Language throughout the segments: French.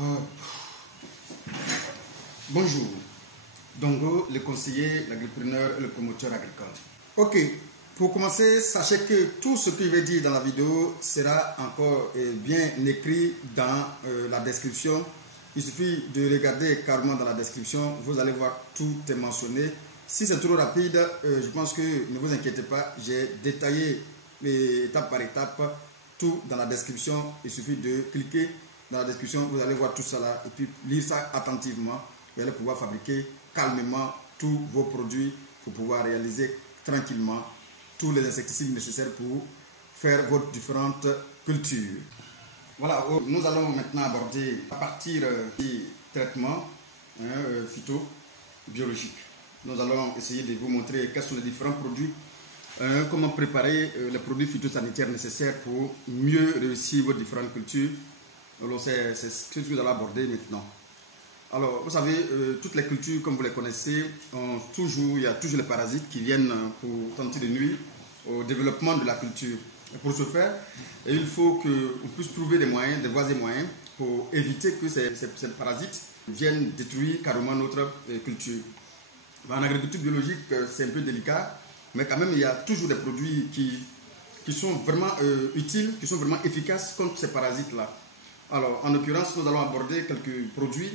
Euh, Bonjour, Dongo, le conseiller, l'agripreneur et le promoteur agricole. Ok, pour commencer, sachez que tout ce que je vais dire dans la vidéo sera encore bien écrit dans la description. Il suffit de regarder carrément dans la description, vous allez voir tout est mentionné. Si c'est trop rapide, je pense que ne vous inquiétez pas, j'ai détaillé étape par étape tout dans la description. Il suffit de cliquer dans la description, vous allez voir tout ça là et puis lire ça attentivement. Vous allez pouvoir fabriquer calmement tous vos produits pour pouvoir réaliser tranquillement tous les insecticides nécessaires pour faire vos différentes cultures. Voilà, nous allons maintenant aborder à partir du traitement phyto-biologique. Nous allons essayer de vous montrer quels sont les différents produits, comment préparer les produits phytosanitaires nécessaires pour mieux réussir vos différentes cultures. Alors c'est ce que nous allons aborder maintenant. Alors, vous savez, toutes les cultures, comme vous les connaissez, il y a toujours les parasites qui viennent pour tenter de nuire au développement de la culture. Et pour ce faire, il faut qu'on puisse trouver des moyens, des voies et moyens pour éviter que ces parasites viennent détruire carrément notre culture. En agriculture biologique, c'est un peu délicat, mais quand même, il y a toujours des produits qui sont vraiment utiles, qui sont vraiment efficaces contre ces parasites-là. Alors, en l'occurrence, nous allons aborder quelques produits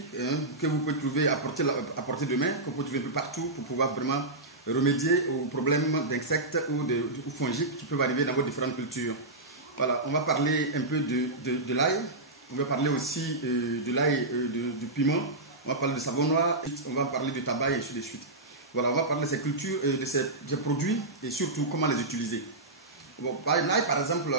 que vous pouvez trouver à portée de main, que vous pouvez trouver un peu partout pour pouvoir vraiment remédier aux problèmes d'insectes ou fongiques qui peuvent arriver dans vos différentes cultures. Voilà, on va parler un peu de l'ail, on va parler aussi de l'ail, du piment, on va parler de savon noir, on va parler de tabac et ainsi de suite. Voilà, on va parler de ces cultures, de ces produits et surtout comment les utiliser. Bon, l'ail, par exemple,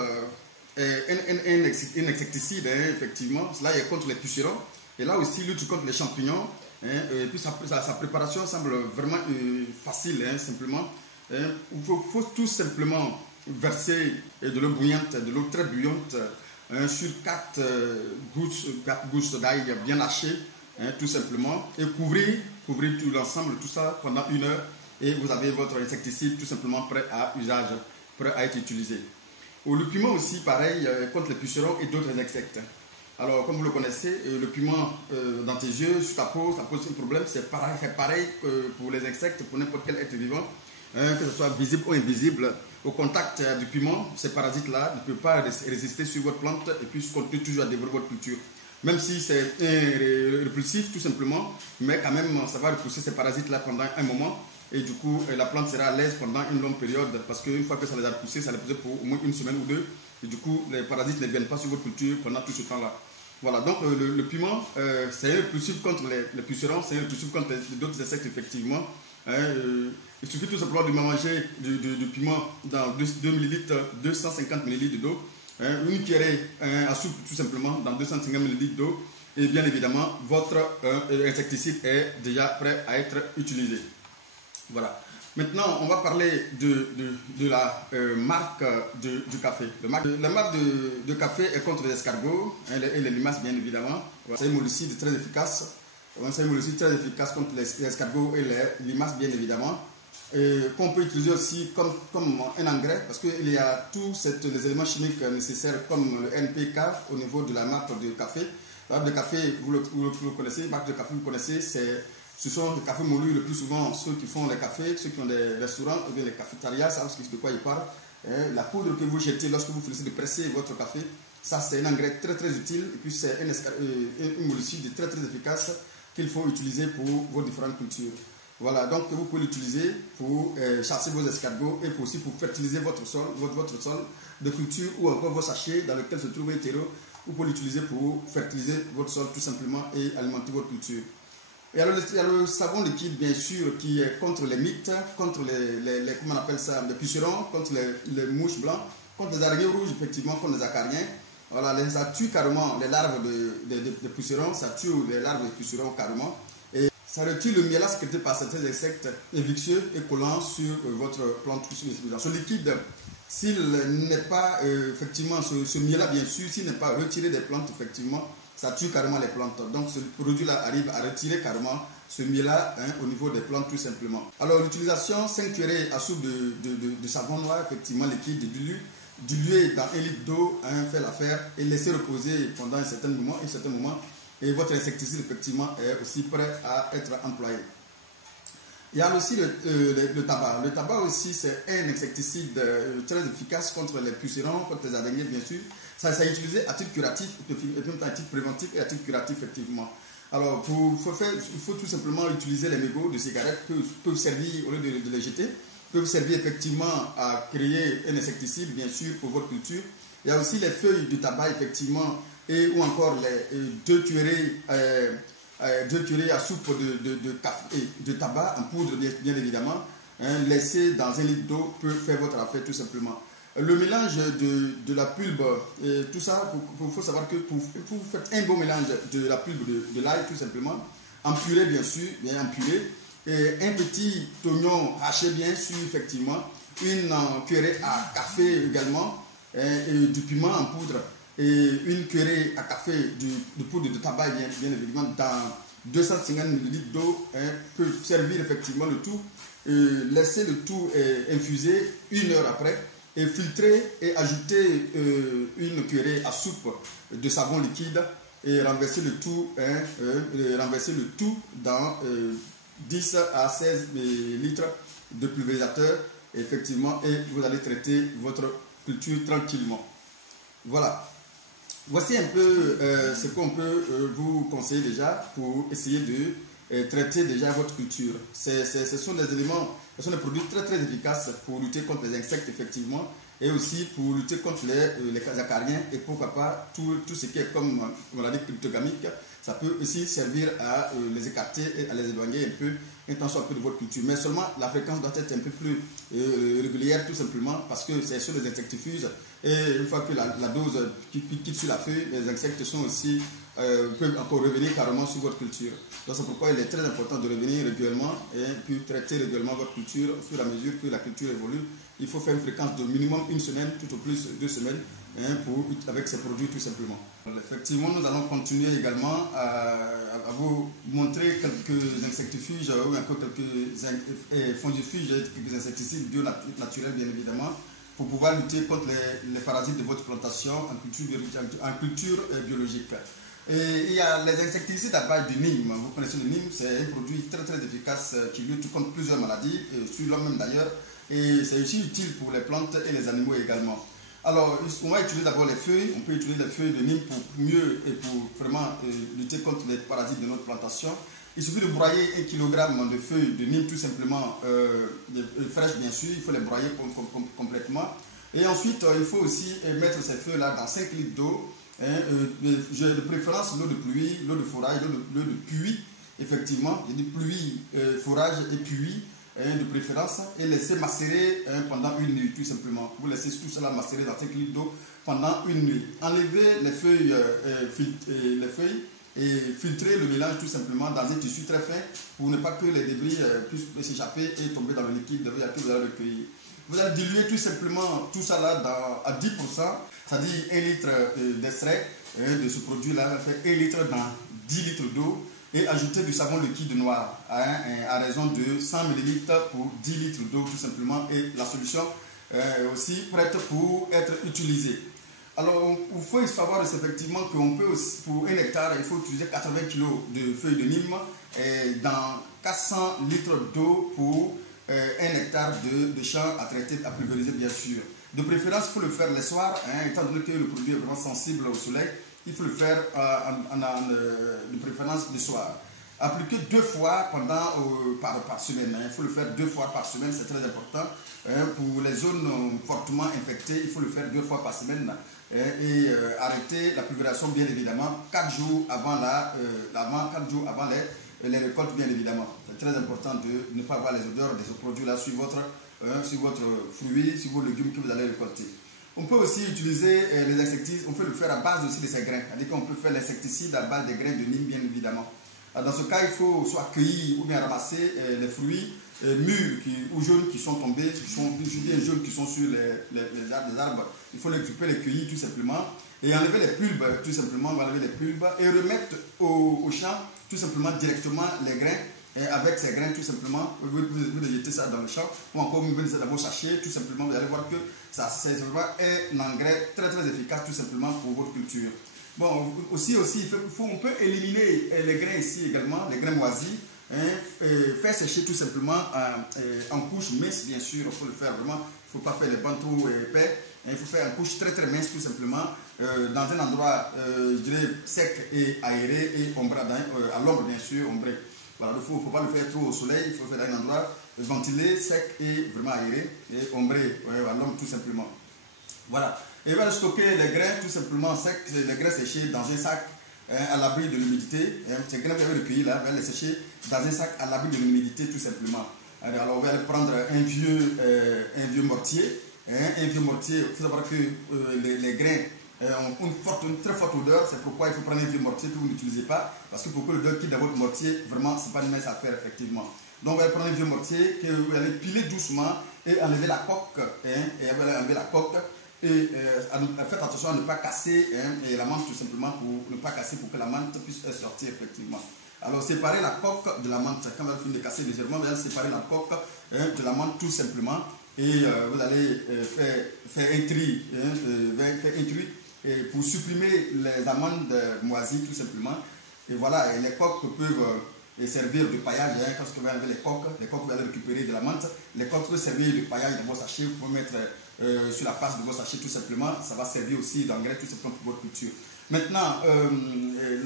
un insecticide, effectivement, cela est contre les pucerons et là aussi lutte contre les champignons, et puis sa préparation semble vraiment facile, simplement. Il faut tout simplement verser de l'eau bouillante, de l'eau très bouillante sur 4 gousses d'ail bien hachées, tout simplement, et couvrir tout l'ensemble, tout ça pendant 1 heure et vous avez votre insecticide tout simplement prêt à usage, prêt à être utilisé. Le piment aussi, pareil, contre les pucerons et d'autres insectes. Alors, comme vous le connaissez, le piment dans tes yeux, sur ta peau, ça pose un problème. C'est pareil pour les insectes, pour n'importe quel être vivant, que ce soit visible ou invisible. Au contact du piment, ces parasites-là ne peuvent pas résister sur votre plante et puis continuer toujours à dévorer votre culture. Même si c'est répulsif, tout simplement, mais quand même, ça va repousser ces parasites-là pendant un moment. Et du coup, la plante sera à l'aise pendant une longue période parce qu'une fois que ça les a repoussés, ça les poussé pour au moins 1 semaine ou 2. Et du coup, les parasites ne viennent pas sur votre culture pendant tout ce temps-là. Voilà, donc le piment, c'est un répulsif contre les pucerons, c'est un répulsif contre d'autres insectes, effectivement. Il suffit tout simplement de manger du piment dans 2 ml, 250 ml d'eau. Une cuillerée à soupe, tout simplement, dans 250 ml d'eau. Et bien évidemment, votre insecticide est déjà prêt à être utilisé. Voilà. Maintenant, on va parler de la marque du café. La marque de café est contre les escargots et les limaces, bien évidemment. C'est un mollicide très efficace. C'est un mollicide très efficace contre les escargots et les limaces, bien évidemment. Qu'on peut utiliser aussi comme un engrais parce qu'il y a tous les éléments chimiques nécessaires comme le NPK au niveau de la marque de café. La marque de café, vous le connaissez, la marque de café, vous connaissez, ce sont les cafés moulus le plus souvent, ceux qui font les cafés, ceux qui ont des restaurants, ou bien les cafétérias, savent de quoi ils parlent. La poudre que vous jetez lorsque vous finissez de presser votre café, ça c'est un engrais très très utile et puis c'est un mollicide très très efficace qu'il faut utiliser pour vos différentes cultures. Voilà, donc vous pouvez l'utiliser pour chasser vos escargots et aussi pour fertiliser votre sol de culture ou encore vos sachets dans lesquels se trouve un terreau. Vous pouvez l'utiliser pour fertiliser votre sol tout simplement et alimenter votre culture. Et alors, il y a le savon liquide, bien sûr, qui est contre les mites, contre comment on appelle ça, les pucerons, contre les mouches blancs, contre les araignées rouges, effectivement, contre les acariens. Voilà, ça tue carrément les larves de pucerons, ça tue les larves de pucerons carrément. Et ça retire le miel sécrété par certains insectes évictieux et collants sur votre plante. Ce liquide, s'il n'est pas, effectivement, ce miel-là, bien sûr, s'il n'est pas retiré des plantes, effectivement, ça tue carrément les plantes. Donc ce produit-là arrive à retirer carrément ce miel-là au niveau des plantes tout simplement. Alors l'utilisation, 5 cuillerées à soupe de savon noir, effectivement liquide, dilué dans 1 litre d'eau, fait l'affaire et laisser reposer pendant un certain moment et votre insecticide effectivement est aussi prêt à être employé. Il y a aussi le tabac. Le tabac aussi, c'est un insecticide très efficace contre les pucerons, contre les araignées, bien sûr. Ça est utilisé à titre curatif, et puis à titre préventif et à titre curatif, effectivement. Alors, il faut tout simplement utiliser les mégots de cigarettes qui peuvent servir, au lieu de les jeter, peuvent servir effectivement à créer un insecticide, bien sûr, pour votre culture. Il y a aussi les feuilles de tabac, effectivement, ou encore les deux cuillerées à soupe de tabac en poudre, bien évidemment, laissé dans un litre d'eau peut faire votre affaire tout simplement. Le mélange de la pulpe, tout ça, il faut savoir que vous faites un bon mélange de la pulpe de l'ail tout simplement, en purée bien sûr, bien en purée, et un petit oignon haché bien sûr, effectivement, une cuillerée à café également, et du piment en poudre, et une cuillerée à café de poudre de tabac, bien évidemment, dans 250 ml d'eau, peut servir effectivement le tout, laisser le tout infuser 1 heure après, et filtrer et ajouter une cuillerée à soupe de savon liquide et renverser le tout, dans 10 à 16 litres de pulvérisateur, effectivement, et vous allez traiter votre culture tranquillement. Voilà. Voici un peu ce qu'on peut vous conseiller déjà pour essayer de traiter déjà votre culture. Ce sont des éléments, ce sont des produits très très efficaces pour lutter contre les insectes effectivement et aussi pour lutter contre les acariens et pourquoi pas tout ce qui est comme on l'a dit cryptogamique. Ça peut aussi servir à les écarter et à les éloigner un peu de votre culture. Mais seulement la fréquence doit être un peu plus régulière tout simplement parce que c'est sur les insectifuges et une fois que la dose quitte sur la feuille, les insectes sont aussi, peuvent encore revenir carrément sur votre culture. Donc c'est pourquoi il est très important de revenir régulièrement et puis traiter régulièrement votre culture au fur et à mesure que la culture évolue. Il faut faire une fréquence de minimum 1 semaine, tout au plus 2 semaines. Avec ces produits tout simplement. Effectivement, nous allons continuer également à vous montrer quelques insectifuges ou encore quelques fongifuges, quelques insecticides bio naturels bien évidemment pour pouvoir lutter contre les parasites de votre plantation en culture biologique. Et il y a les insecticides à base du Nîmes. Vous connaissez le Nîmes, c'est un produit très très efficace qui lutte contre plusieurs maladies, sur l'homme même d'ailleurs, et c'est aussi utile pour les plantes et les animaux également. Alors, on va utiliser d'abord les feuilles. On peut utiliser les feuilles de Nîmes pour mieux et pour vraiment lutter contre les parasites de notre plantation. Il suffit de broyer 1 kg de feuilles de Nîmes tout simplement, fraîches bien sûr. Il faut les broyer complètement. Et ensuite, il faut aussi mettre ces feuilles-là dans 5 litres d'eau. J'ai de préférence l'eau de pluie, l'eau de forage, l'eau de puits. Effectivement, il y a des pluies, forage et puits. De préférence et laisser macérer pendant 1 nuit tout simplement. Vous laissez tout cela macérer dans 5 litres d'eau pendant 1 nuit. Enlevez les feuilles, et filtrer le mélange tout simplement dans un tissu très fin pour ne pas que les débris puissent s'échapper et tomber dans le liquide que vous allez recueillir. Vous allez diluer tout simplement tout ça là à 10%, c'est-à-dire 1 litre d'extrait de ce produit là, fait 1 litre dans 10 litres d'eau. Et ajouter du savon liquide noir à raison de 100 ml pour 10 litres d'eau tout simplement et la solution est aussi prête pour être utilisée. Alors il faut savoir effectivement qu'on peut aussi, pour 1 hectare, il faut utiliser 80 kg de feuilles de Nîmes dans 400 litres d'eau pour 1 hectare de champs à traiter, à pulvériser bien sûr. De préférence, il faut le faire le soir, étant donné que le produit est vraiment sensible au soleil. Il faut le faire de préférence le soir. Appliquer 2 fois par semaine. Il faut le faire 2 fois par semaine, c'est très important. Pour les zones fortement infectées, il faut le faire 2 fois par semaine. Et arrêter la pulvérisation, bien évidemment, 4 jours avant les récoltes, bien évidemment. C'est très important de ne pas avoir les odeurs de ce produit-là sur votre fruit, sur vos légumes que vous allez récolter. On peut aussi utiliser les insecticides, on peut le faire à base aussi de ces grains. C'est-à-dire qu'on peut faire l'insecticide à base des grains de Nîmes, bien évidemment. Dans ce cas, il faut soit cueillir ou bien ramasser les fruits mûrs ou jaunes qui sont tombés, bien jaunes qui sont sur les arbres. Il faut les récupérer, les cueillir tout simplement. Et enlever les pulpes, tout simplement, enlever les pulpes et remettre au champ tout simplement directement les grains. Et avec ces grains, tout simplement, vous jetez ça dans le champ, ou encore vous mettez ça dans vos sachets, tout simplement, vous allez voir que c'est vraiment un engrais très très efficace, tout simplement, pour votre culture. Bon, aussi on peut éliminer les grains ici également, les grains moisis, hein, faire sécher tout simplement en couche mince, bien sûr, il faut le faire vraiment, il ne faut pas faire les bancs trop épais, hein, il faut faire en couche très très mince tout simplement, dans un endroit, je dirais, sec et aéré et ombré, à l'ombre bien sûr, ombré. Voilà, il ne faut pas le faire trop au soleil, il faut le faire dans un endroit ventilé, sec et vraiment aéré et ombré, à l'ombre tout simplement. Voilà. Et il va stocker les grains tout simplement secs, les grains séchés dans un sac à l'abri de l'humidité. Ces grains que vous avez recueillis là, on va les sécher dans un sac à l'abri de l'humidité tout simplement. Alors on va aller prendre un vieux mortier. Un vieux mortier, il faut savoir que les grains ont une très forte odeur, c'est pourquoi il faut prendre un vieux mortier que vous n'utilisez pas, parce que pour que l'odeur quitte dans votre mortier, vraiment, ce n'est pas une mince affaire, effectivement. Donc, vous allez prendre un vieux mortier que vous allez piler doucement et enlever la coque, et vous allez enlever la coque, et faites attention à ne pas casser et la menthe tout simplement, pour ne pas casser, pour que la menthe puisse sortir, effectivement. Alors, séparez la coque de la menthe. Quand vous finissez de casser légèrement, vous allez séparer la coque de la menthe tout simplement, et vous allez faire un tri, et pour supprimer les amandes moisies tout simplement. Et voilà, et les coques peuvent servir de paillage. Quand vous avez les coques vous allez récupérer de la menthe. Les coques peuvent servir de paillage dans vos sachets. Vous pouvez mettre sur la face de vos sachets tout simplement. Ça va servir aussi d'engrais tout simplement pour votre culture. Maintenant,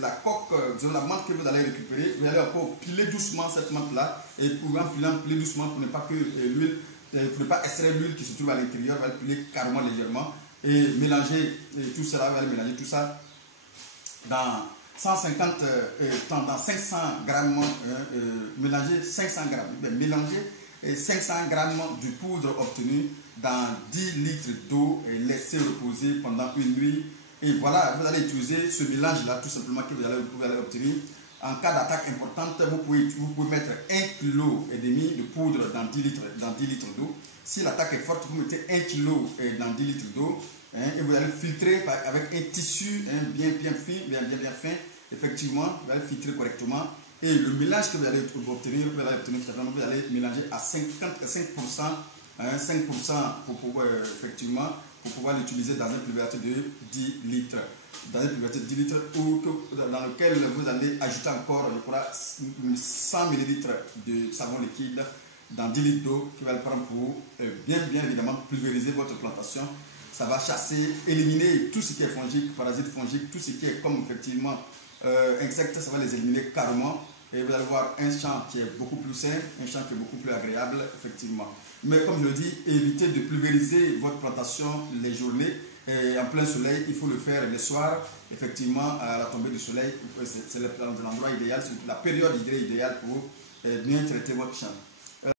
la coque, la menthe que vous allez récupérer, vous allez encore piler doucement cette menthe-là. Et pour piler doucement pour ne pas que l'huile, pour ne pas extraire l'huile qui se trouve à l'intérieur, vous allez piler carrément légèrement. Et mélanger tout cela, vous allez mélanger tout ça dans 150, dans 500 grammes, mélanger 500 grammes, mélanger 500 grammes de poudre obtenue dans 10 litres d'eau et laisser reposer pendant une nuit. Et voilà, vous allez utiliser ce mélange-là tout simplement que vous allez obtenir. En cas d'attaque importante, vous pouvez mettre 1,5 kg de poudre dans 10 litres d'eau. Si l'attaque est forte, vous mettez 1 kg dans 10 litres d'eau. Et vous allez filtrer avec un tissu bien fin. Effectivement, vous allez filtrer correctement. Et le mélange que vous allez obtenir, vous allez mélanger à 5% pour pouvoir, effectivement, pour pouvoir l'utiliser dans un pulvérisateur de 10 litres. Dans un pulvérisateur de 10 litres dans lequel vous allez ajouter encore 100 ml de savon liquide dans 10 litres d'eau qui va le prendre pour bien évidemment pulvériser votre plantation. Ça va chasser, éliminer tout ce qui est fongique, parasite fongique, tout ce qui est comme effectivement insectes, ça va les éliminer carrément. Et vous allez voir un champ qui est beaucoup plus sain, un champ qui est beaucoup plus agréable, effectivement. Mais comme je le dis, évitez de pulvériser votre plantation les journées et en plein soleil. Il faut le faire le soir, effectivement, à la tombée du soleil. C'est l'endroit idéal, c'est la période idéale pour bien traiter votre champ.